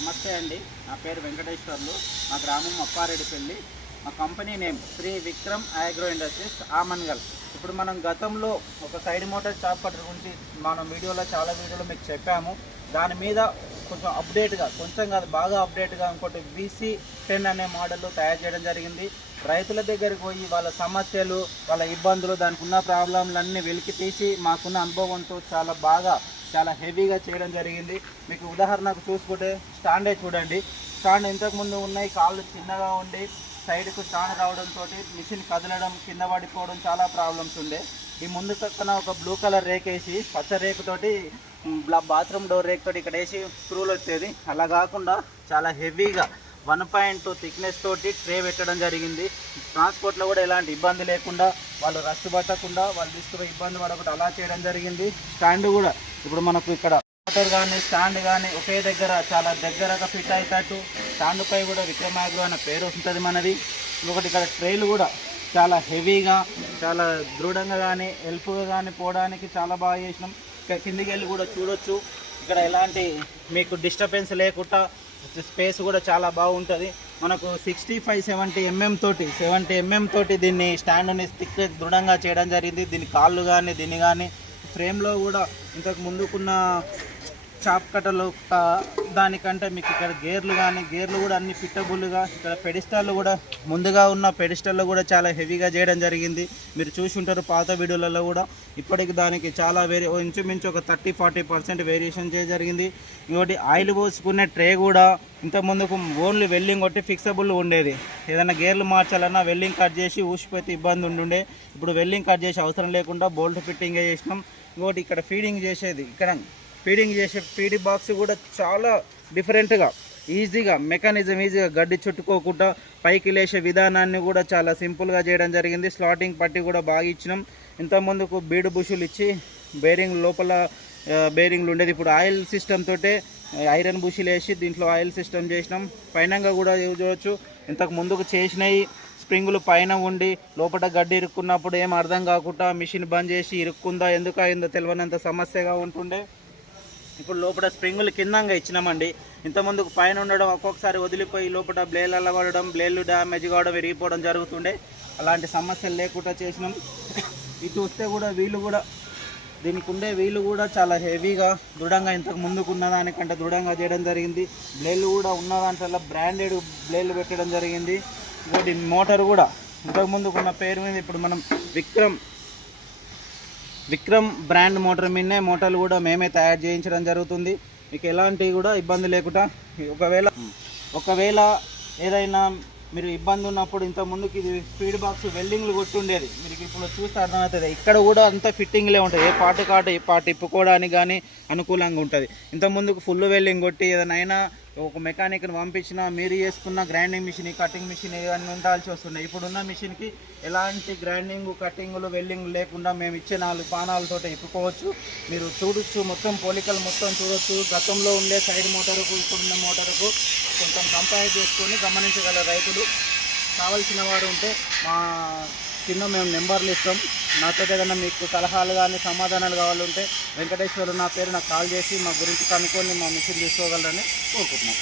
నమస్తే అండి. నా పేరు వెంకటేశ్వర్లు. మా గ్రామం అప్పారెడ్డిపల్లి. మా company name Shri Vikram agro industries Amangal. ఇప్పుడు మనం గతంలో ఒక సైడ్ మోటార్ చాప్ కట్టర్ గురించి మనం వీడియోలో చాలా వీడియోలో మీకు చెప్పాము. దాని మీద కొంచెం అప్డేట్గా కొంచెం కాదు బాగా అప్డేట్గా ఇంకోటి బీసీ టెన్ అనే మోడల్ తయారు చేయడం జరిగింది. రైతుల దగ్గరికి పోయి వాళ్ళ సమస్యలు వాళ్ళ ఇబ్బందులు దానికి ఉన్న ప్రాబ్లంలన్నీ వెలికి తీసి మాకున్న అనుభవంతో చాలా బాగా చాలా హెవీగా చేయడం జరిగింది. మీకు ఉదాహరణకు చూసుకుంటే స్టాండే చూడండి. స్టాండ్ ఇంతకుముందు ఉన్నాయి కాళ్ళు చిన్నగా ఉండి సైడ్కు స్టాండ్ రావడంతో మిషన్ కదలడం కింద పడిపోవడం చాలా ప్రాబ్లమ్స్ ఉండే. ఈ ముందు పక్కన ఒక బ్లూ కలర్ రేక్ వేసి పచ్చ రేకుతోటి బాత్రూమ్ డోర్ రేక్ తోటి ఇక్కడ వేసి స్క్రూలు వచ్చేది. అలా కాకుండా చాలా హెవీగా వన్ పాయింట్ టూ థిక్నెస్ తోటి ట్రే పెట్టడం జరిగింది. ట్రాన్స్పోర్ట్లో కూడా ఎలాంటి ఇబ్బంది లేకుండా వాళ్ళు రష్ పట్టకుండా వాళ్ళు తీసుకుపోయి ఇబ్బంది పడకుండా అలా చేయడం జరిగింది. స్టాండ్ కూడా ఇప్పుడు మనకు ఇక్కడ మోటార్ కానీ స్టాండ్ కానీ ఒకే దగ్గర చాలా దగ్గరగా ఫిట్ అయ్యేటట్టు స్టాండ్ పై కూడా విక్రమాగ్రో అనే పేరు వస్తుంది మనది. ఇంకొకటి ఇక్కడ ట్రైలు కూడా చాలా హెవీగా చాలా దృఢంగా కానీ హెల్ప్గా కానీ పోవడానికి చాలా బాగా చేసినాం. ఇక్కడ కిందికి వెళ్ళి కూడా చూడొచ్చు. ఇక్కడ ఎలాంటి మీకు డిస్టర్బెన్స్ లేకుండా స్పేస్ కూడా చాలా బాగుంటుంది. మనకు సిక్స్టీ ఫైవ్ సెవెంటీ ఎంఎం తోటి సెవెంటీ ఎంఎం తోటి దీన్ని స్టాండ్ని థిక్ దృఢంగా చేయడం జరిగింది. దీని కాళ్ళు కానీ దీన్ని కానీ ఫ్రేమ్లో కూడా ఇంతకు ముందుకున్న చాప్ కట్టలు దానికంటే మీకు ఇక్కడ గేర్లు కానీ గేర్లు కూడా అన్ని ఫిట్టబుల్గా ఇక్కడ పెడిస్టాల్ కూడా ముందుగా ఉన్న పెడిస్టాల్లో కూడా చాలా హెవీగా చేయడం జరిగింది. మీరు చూసి ఉంటారు పాత వీడియోలలో కూడా. ఇప్పటికి దానికి చాలా వేరి ఇంచుమించు ఒక థర్టీ ఫార్టీ పర్సెంట్ వేరియేషన్ చేయ జరిగింది. ఇంకోటి ఆయిల్ పోసుకునే ట్రే కూడా ఇంత ముందుకు ఓన్లీ వెల్డింగ్ కొట్టి ఫిక్సబుల్ ఉండేది. ఏదైనా గేర్లు మార్చాలన్నా వెల్డింగ్ కట్ చేసి ఊసిపోతే ఇబ్బంది ఉండుండే. ఇప్పుడు వెల్డింగ్ కట్ చేసే అవసరం లేకుండా బోల్ట్ ఫిట్టింగ్ చేసినాం. ఇంకోటి ఇక్కడ ఫీడింగ్ చేసేది. ఇక్కడ ఫీడింగ్ చేసే ఫీడ్ బాక్స్ కూడా చాలా డిఫరెంట్గా ఈజీగా మెకానిజం ఈజీగా గడ్డి చుట్టుకోకుండా పైకి లేచే విధానాన్ని కూడా చాలా సింపుల్గా చేయడం జరిగింది. స్లాటింగ్ పట్టి కూడా బాగా ఇచ్చినాం. ఇంత ముందుకు బీడు బుషులు ఇచ్చి బేరింగ్ లోపల బేరింగ్లు ఉండేది. ఇప్పుడు ఆయిల్ సిస్టమ్ తోటే ఐరన్ బుషులు వేసి దీంట్లో ఆయిల్ సిస్టమ్ చేసినాం. పైనంగా కూడా చూడవచ్చు ఇంతకు ముందుకు చేసినవి స్ప్రింగులు పైన ఉండి లోపల గడ్డి ఇరుక్కున్నప్పుడు ఏం అర్థం కాకుండా మిషన్ బంద్ చేసి ఇరుక్కుందా ఎందుకు అయిందో తెలియనంత సమస్యగా ఉంటుండే. ఇప్పుడు లోపల స్ప్రింగులు కిందంగా ఇచ్చినామండి. ఇంత ముందుకు పైన ఉండడం ఒక్కొక్కసారి వదిలిపోయి లోపల బ్లేలు అల్లబడడం బ్లేలు డ్యామేజ్ కావడం విరిగిపోవడం జరుగుతుండే. అలాంటి సమస్యలు లేకుండా చేసినాం. ఇది చూస్తే కూడా వీళ్ళు కూడా దీనికి ఉండే వీళ్ళు కూడా చాలా హెవీగా దృఢంగా ఇంతకు ముందుకున్న దానికంటే దృఢంగా చేయడం జరిగింది. బ్లేలు కూడా ఉన్న దాంట్లో బ్రాండెడ్ బ్లేలు పెట్టడం జరిగింది. ఇంకోటి మోటార్ కూడా ఇంతకు ముందుకున్న పేరు మీద ఇప్పుడు మనం విక్రమ్ విక్రమ్ బ్రాండ్ మోటార్ మీదనే మోటార్లు కూడా మేమే తయారు చేయించడం జరుగుతుంది. మీకు ఎలాంటి కూడా ఇబ్బంది లేకుండా ఒకవేళ ఒకవేళ ఏదైనా మీరు ఇబ్బంది ఉన్నప్పుడు ఇంత ముందుకి ఇది స్పీడ్ బాక్స్ వెల్డింగ్లు కొట్టుండేది. మీరు ఇప్పుడు చూస్తే అర్థమవుతుంది. ఇక్కడ కూడా అంతా ఫిట్టింగ్లే ఉంటుంది ఏ పార్ట్ కాటు ఏ పాటు ఇప్పుకోవడానికి కానీ అనుకూలంగా ఉంటుంది. ఇంత ముందుకు ఫుల్ వెల్డింగ్ కొట్టి ఏదైనా అయినా ఒక మెకానిక్ని పంపించినా మీరు చేసుకున్న గ్రైండింగ్ మిషన్ కటింగ్ మిషన్ ఇవన్నీ ఉండాల్సి వస్తున్నాయి. ఇప్పుడున్న మిషన్కి ఎలాంటి గ్రైండింగ్ కటింగ్లు వెల్డింగ్ లేకుండా మేము ఇచ్చే నాలుగు పానాలతో ఇప్పుకోవచ్చు. మీరు చూడొచ్చు మొత్తం పోలికలు మొత్తం చూడొచ్చు. గతంలో ఉండే సైడ్ మోటారుకు ఇప్పుడున్న మోటార్కు కొంచెం కంపేర్ చేసుకొని గమనించగల రైతులు కావలసిన వారు ఉంటే మా కింద మేము నెంబర్లు ఇస్తాం. నాతో ఏదైనా మీకు సలహాలు కానీ సమాధానాలు కావాలంటే వెంకటేశ్వరు నా పేరు నాకు కాల్ చేసి మా గురించి కనుక్కొని మా మిషన్ తీసుకోగలరని కోరుకుంటున్నాం.